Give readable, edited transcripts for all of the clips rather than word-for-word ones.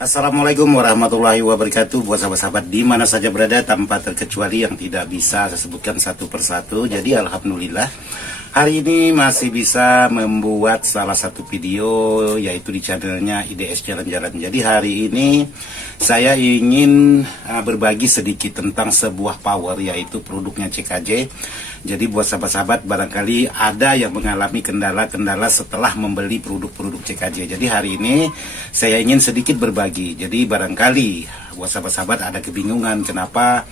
Assalamualaikum warahmatullahi wabarakatuh. Buat sahabat-sahabat di mana saja berada tanpa terkecuali yang tidak bisa saya sebutkan satu persatu. Jadi alhamdulillah hari ini masih bisa membuat salah satu video yaitu di channelnya IDS Jalan-Jalan. Jadi hari ini saya ingin berbagi sedikit tentang sebuah power yaitu produknya CKJ. Jadi buat sahabat-sahabat barangkali ada yang mengalami kendala-kendala setelah membeli produk-produk CKJ. Jadi hari ini saya ingin sedikit berbagi. Jadi barangkali buat sahabat-sahabat ada kebingungan kenapa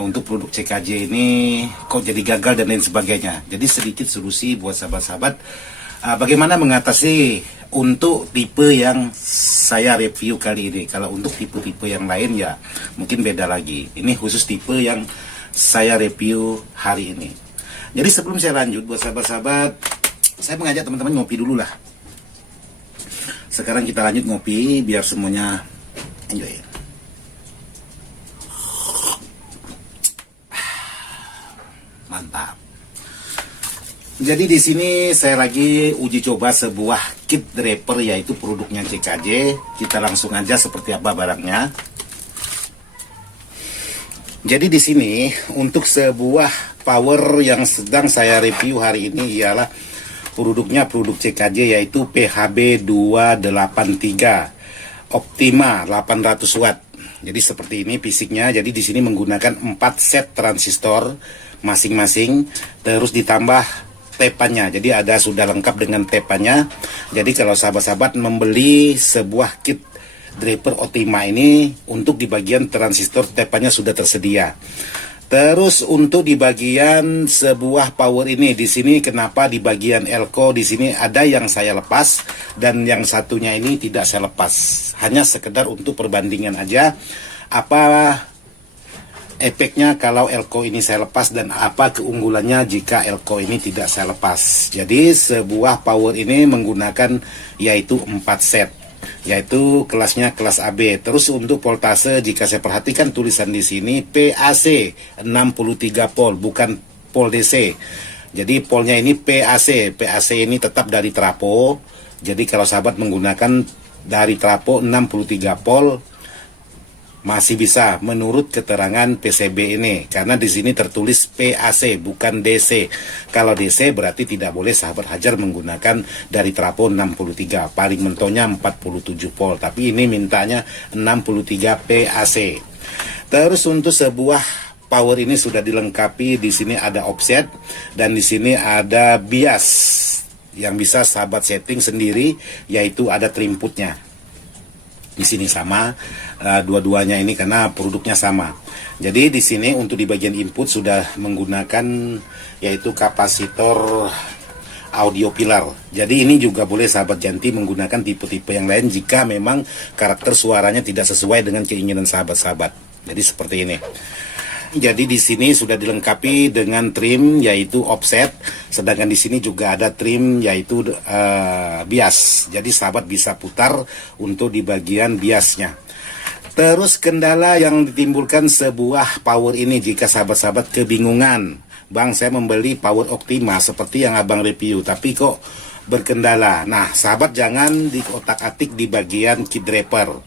untuk produk CKJ ini kok jadi gagal dan lain sebagainya. Jadi sedikit solusi buat sahabat-sahabat bagaimana mengatasi untuk tipe yang saya review kali ini. Kalau untuk tipe-tipe yang lain ya mungkin beda lagi. Ini khusus tipe yang saya review hari ini. Jadi sebelum saya lanjut buat sahabat-sahabat, saya mengajak teman-teman ngopi dulu lah. Sekarang kita lanjut ngopi biar semuanya enjoy. Mantap. Jadi di sini saya lagi uji coba sebuah kit draper yaitu produknya CKJ. Kita langsung aja seperti apa barangnya. Jadi di sini untuk sebuah power yang sedang saya review hari ini ialah produknya produk CKJ yaitu PHB 283 Optima 800 watt. Jadi seperti ini fisiknya. Jadi di sini menggunakan 4 set transistor masing-masing terus ditambah tepannya. Jadi ada sudah lengkap dengan tepannya. Jadi kalau sahabat-sahabat membeli sebuah kit draper Optima ini untuk di bagian transistor tepannya sudah tersedia. Terus untuk di bagian sebuah power ini di sini kenapa di bagian elko di sini ada yang saya lepas dan yang satunya ini tidak saya lepas. Hanya sekedar untuk perbandingan aja apa efeknya kalau elko ini saya lepas dan apa keunggulannya jika elko ini tidak saya lepas. Jadi sebuah power ini menggunakan yaitu 4 set. Yaitu kelasnya kelas AB. Terus untuk voltase jika saya perhatikan tulisan di sini PAC 63 volt bukan pol DC. Jadi polnya ini PAC. PAC ini tetap dari trapo. Jadi kalau sahabat menggunakan dari trapo 63 volt masih bisa menurut keterangan PCB ini karena di sini tertulis PAC bukan DC. Kalau DC berarti tidak boleh sahabat hajar menggunakan dari trapo 63, paling mentonya 47 volt, tapi ini mintanya 63 PAC. Terus untuk sebuah power ini sudah dilengkapi, di sini ada offset dan di sini ada bias yang bisa sahabat setting sendiri yaitu ada trim putnya. Di sini sama dua-duanya ini karena produknya sama. Jadi di sini untuk di bagian input sudah menggunakan yaitu kapasitor audio pilar. Jadi ini juga boleh sahabat ganti menggunakan tipe-tipe yang lain jika memang karakter suaranya tidak sesuai dengan keinginan sahabat-sahabat. Jadi seperti ini. Jadi di sini sudah dilengkapi dengan trim yaitu offset, sedangkan di sini juga ada trim yaitu bias. Jadi sahabat bisa putar untuk di bagian biasnya. Terus kendala yang ditimbulkan sebuah power ini jika sahabat-sahabat kebingungan, Bang saya membeli power Optima seperti yang abang review tapi kok berkendala. Nah sahabat jangan diotak-atik di bagian kit draper.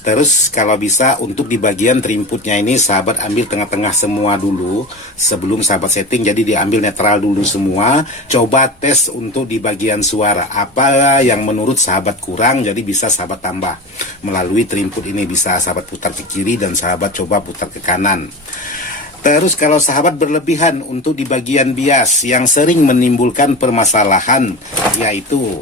Terus kalau bisa untuk di bagian trim putnya ini sahabat ambil tengah-tengah semua dulu sebelum sahabat setting. Jadi diambil netral dulu semua. Coba tes untuk di bagian suara apa yang menurut sahabat kurang, jadi bisa sahabat tambah melalui trim put ini. Bisa sahabat putar ke kiri dan sahabat coba putar ke kanan. Terus kalau sahabat berlebihan untuk di bagian bias yang sering menimbulkan permasalahan yaitu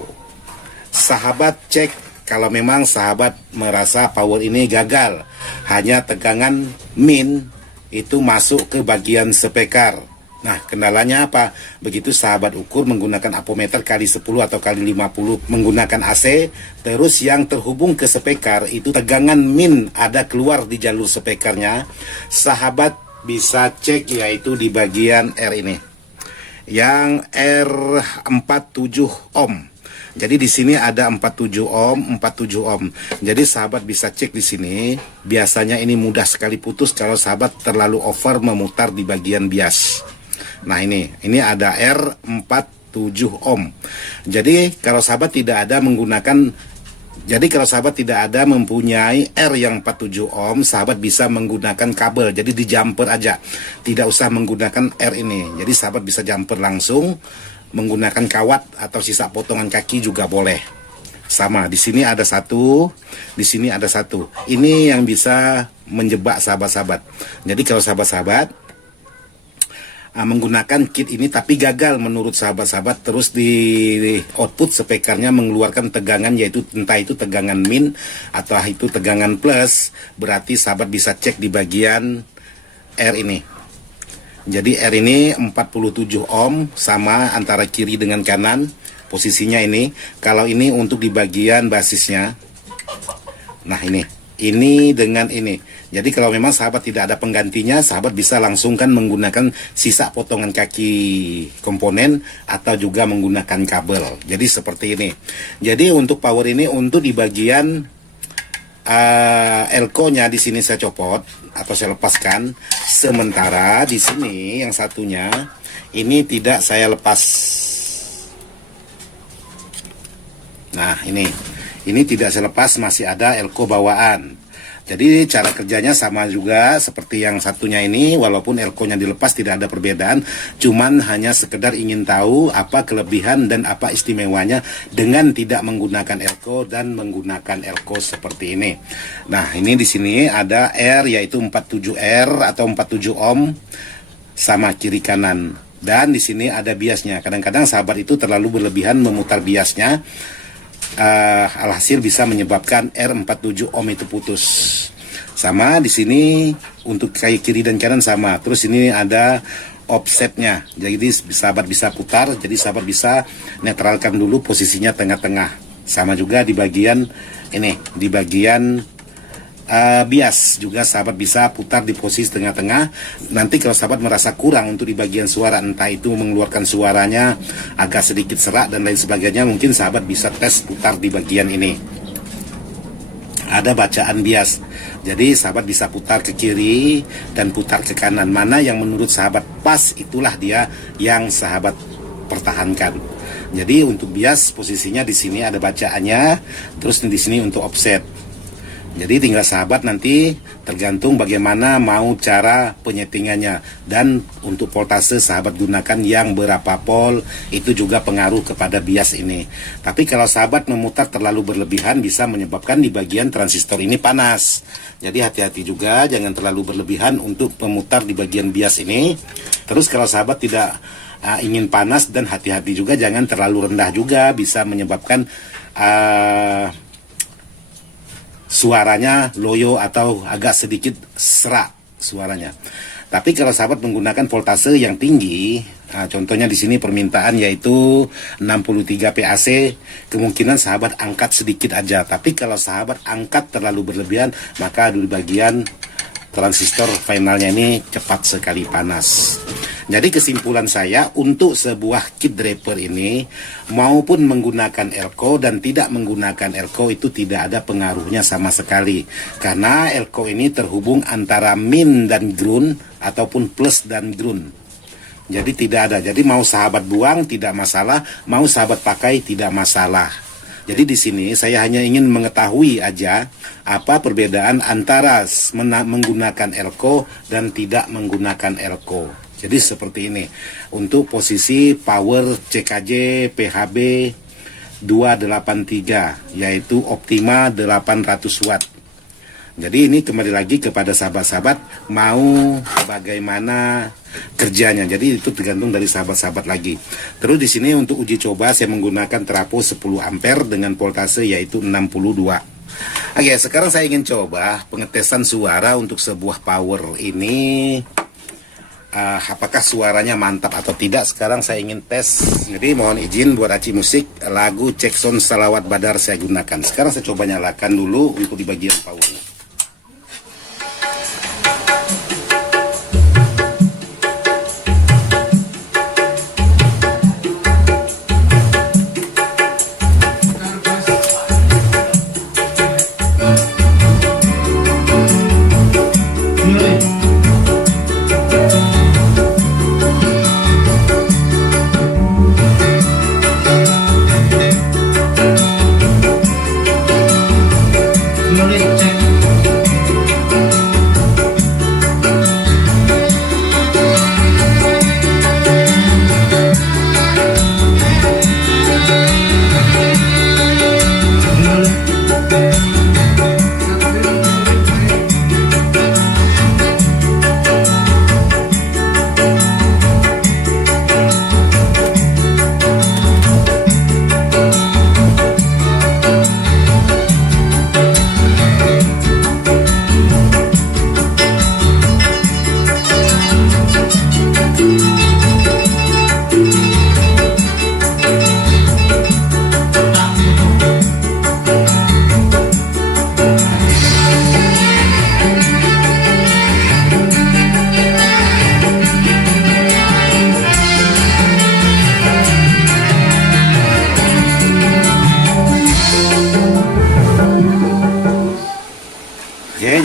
sahabat cek kalau memang sahabat merasa power ini gagal, hanya tegangan min itu masuk ke bagian speaker. Nah, kendalanya apa? Begitu sahabat ukur menggunakan ampermeter kali 10 atau kali 50 menggunakan AC, terus yang terhubung ke speaker itu tegangan min ada keluar di jalur speakernya. Sahabat bisa cek yaitu di bagian R ini. Yang R47 ohm. Jadi di sini ada 47 ohm, 47 ohm. Jadi sahabat bisa cek di sini. Biasanya ini mudah sekali putus kalau sahabat terlalu over memutar di bagian bias. Nah ini ada R47 ohm. Jadi kalau sahabat tidak ada menggunakan Jadi kalau sahabat tidak ada mempunyai R yang 47 ohm, sahabat bisa menggunakan kabel. Jadi di jumper aja, tidak usah menggunakan R ini. Jadi sahabat bisa jumper langsung, menggunakan kawat atau sisa potongan kaki juga boleh. Sama, di sini ada satu, di sini ada satu. Ini yang bisa menjebak sahabat-sahabat. Jadi kalau sahabat-sahabat menggunakan kit ini tapi gagal menurut sahabat-sahabat, terus di output spekernya mengeluarkan tegangan, yaitu entah itu tegangan min atau itu tegangan plus, berarti sahabat bisa cek di bagian R ini. Jadi R ini 47 ohm, sama antara kiri dengan kanan posisinya ini. Kalau ini untuk di bagian basisnya, nah ini dengan ini. Jadi kalau memang sahabat tidak ada penggantinya, sahabat bisa langsungkan menggunakan sisa potongan kaki komponen atau juga menggunakan kabel. Jadi seperti ini. Jadi untuk power ini untuk di bagian elko-nya di sini saya copot atau saya lepaskan. Sementara di sini yang satunya ini tidak saya lepas. Nah, ini tidak saya lepas, masih ada elko bawaan. Jadi cara kerjanya sama juga seperti yang satunya ini, walaupun elko-nya dilepas tidak ada perbedaan, cuman hanya sekedar ingin tahu apa kelebihan dan apa istimewanya dengan tidak menggunakan elko dan menggunakan elko seperti ini. Nah, ini di sini ada R yaitu 47R atau 47 ohm sama kiri kanan. Dan di sini ada biasnya. Kadang-kadang sahabat itu terlalu berlebihan memutar biasnya. Alhasil bisa menyebabkan R47 ohm itu putus. Sama di sini untuk kayak kiri dan kanan sama. Terus ini ada offsetnya, jadi sahabat bisa putar, jadi sahabat bisa netralkan dulu posisinya tengah-tengah. Sama juga di bagian ini, di bagian bias juga sahabat bisa putar di posisi tengah-tengah. Nanti kalau sahabat merasa kurang untuk di bagian suara, entah itu mengeluarkan suaranya agak sedikit serak dan lain sebagainya, mungkin sahabat bisa tes putar di bagian ini. Ada bacaan bias, jadi sahabat bisa putar ke kiri dan putar ke kanan. Mana yang menurut sahabat pas, itulah dia yang sahabat pertahankan. Jadi untuk bias posisinya di sini ada bacaannya, terus di sini untuk offset. Jadi tinggal sahabat nanti tergantung bagaimana mau cara penyetingannya. Dan untuk voltase sahabat gunakan yang berapa volt, itu juga pengaruh kepada bias ini. Tapi kalau sahabat memutar terlalu berlebihan bisa menyebabkan di bagian transistor ini panas. Jadi hati-hati juga, jangan terlalu berlebihan untuk memutar di bagian bias ini. Terus kalau sahabat tidak ingin panas, dan hati-hati juga jangan terlalu rendah juga, bisa menyebabkan suaranya loyo atau agak sedikit serak suaranya. Tapi kalau sahabat menggunakan voltase yang tinggi, contohnya di sini permintaan yaitu 63 PAC, kemungkinan sahabat angkat sedikit aja. Tapi kalau sahabat angkat terlalu berlebihan, maka di bagian transistor finalnya ini cepat sekali panas. Jadi kesimpulan saya untuk sebuah kit draper ini, maupun menggunakan elko dan tidak menggunakan elko, itu tidak ada pengaruhnya sama sekali. Karena elko ini terhubung antara min dan ground ataupun plus dan ground. Jadi tidak ada. Jadi mau sahabat buang tidak masalah, mau sahabat pakai tidak masalah. Jadi di sini saya hanya ingin mengetahui aja apa perbedaan antara menggunakan elko dan tidak menggunakan elko. Jadi seperti ini untuk posisi power CKJ PHB 283, yaitu Optima 800 watt. Jadi ini kembali lagi kepada sahabat-sahabat mau bagaimana kerjanya. Jadi itu tergantung dari sahabat-sahabat lagi. Terus di sini untuk uji coba saya menggunakan trafo 10 ampere dengan voltase yaitu 62. Oke, sekarang saya ingin coba pengetesan suara untuk sebuah power ini. Apakah suaranya mantap atau tidak. Sekarang saya ingin tes. Jadi mohon izin buat Aci Musik, lagu Cekson Salawat Badar saya gunakan. Sekarang saya coba nyalakan dulu untuk di bagian power.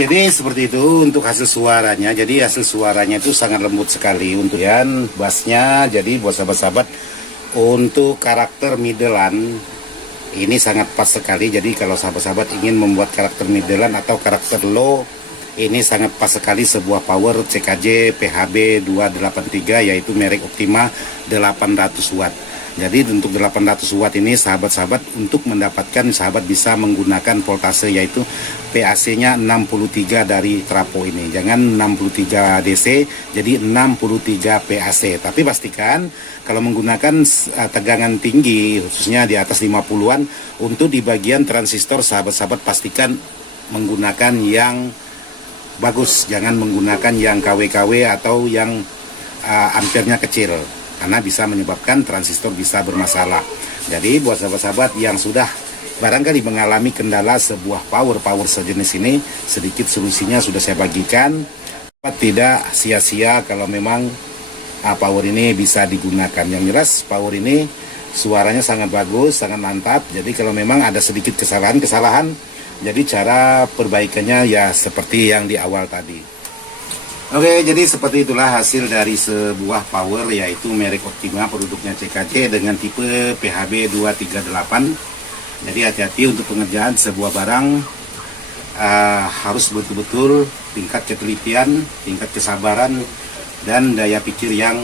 jadi seperti itu untuk hasil suaranya. Jadi hasil suaranya itu sangat lembut sekali untuk bassnya. Jadi buat sahabat-sahabat, untuk karakter middlean ini sangat pas sekali. Jadi kalau sahabat-sahabat ingin membuat karakter middlean atau karakter low, ini sangat pas sekali sebuah power CKJ PHB 283, yaitu merek Optima 800 watt. Jadi untuk 800 watt ini sahabat-sahabat, untuk mendapatkan sahabat bisa menggunakan voltase yaitu PAC-nya 63 dari trapo ini. Jangan 63 DC, jadi 63 PAC. Tapi pastikan kalau menggunakan tegangan tinggi, khususnya di atas 50-an, untuk di bagian transistor sahabat-sahabat pastikan menggunakan yang bagus. Jangan menggunakan yang KW-KW atau yang ampernya kecil, karena bisa menyebabkan transistor bisa bermasalah. Jadi buat sahabat-sahabat yang sudah barangkali mengalami kendala sebuah power sejenis ini, sedikit solusinya sudah saya bagikan. Tidak sia-sia kalau memang power ini bisa digunakan. Yang jelas power ini suaranya sangat bagus, sangat mantap. Jadi kalau memang ada sedikit kesalahan, jadi cara perbaikannya ya seperti yang di awal tadi. Oke, jadi seperti itulah hasil dari sebuah power, yaitu merek Optima, produknya CKJ dengan tipe PHB 238. Jadi hati-hati untuk pengerjaan sebuah barang, harus betul-betul tingkat ketelitian, tingkat kesabaran, dan daya pikir yang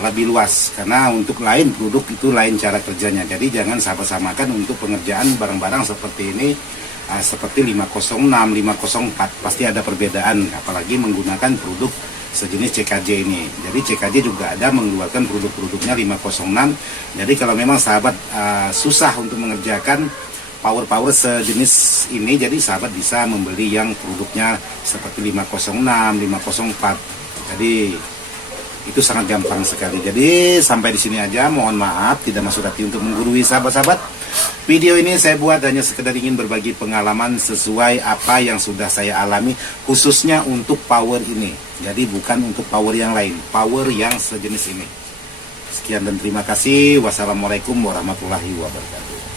lebih luas. Karena untuk lain produk itu lain cara kerjanya. Jadi jangan sama-samakan untuk pengerjaan barang-barang seperti ini. Seperti 506, 504 pasti ada perbedaan, apalagi menggunakan produk sejenis CKJ ini. Jadi CKJ juga ada mengeluarkan produk-produknya 506. Jadi kalau memang sahabat susah untuk mengerjakan power sejenis ini, jadi sahabat bisa membeli yang produknya seperti 506, 504. Jadi itu sangat gampang sekali. Jadi sampai di sini aja, mohon maaf tidak masuk hati untuk menggurui sahabat-sahabat. Video ini saya buat hanya sekedar ingin berbagi pengalaman sesuai apa yang sudah saya alami, khususnya untuk power ini. Jadi bukan untuk power yang lain, power yang sejenis ini. Sekian dan terima kasih. Wassalamualaikum warahmatullahi wabarakatuh.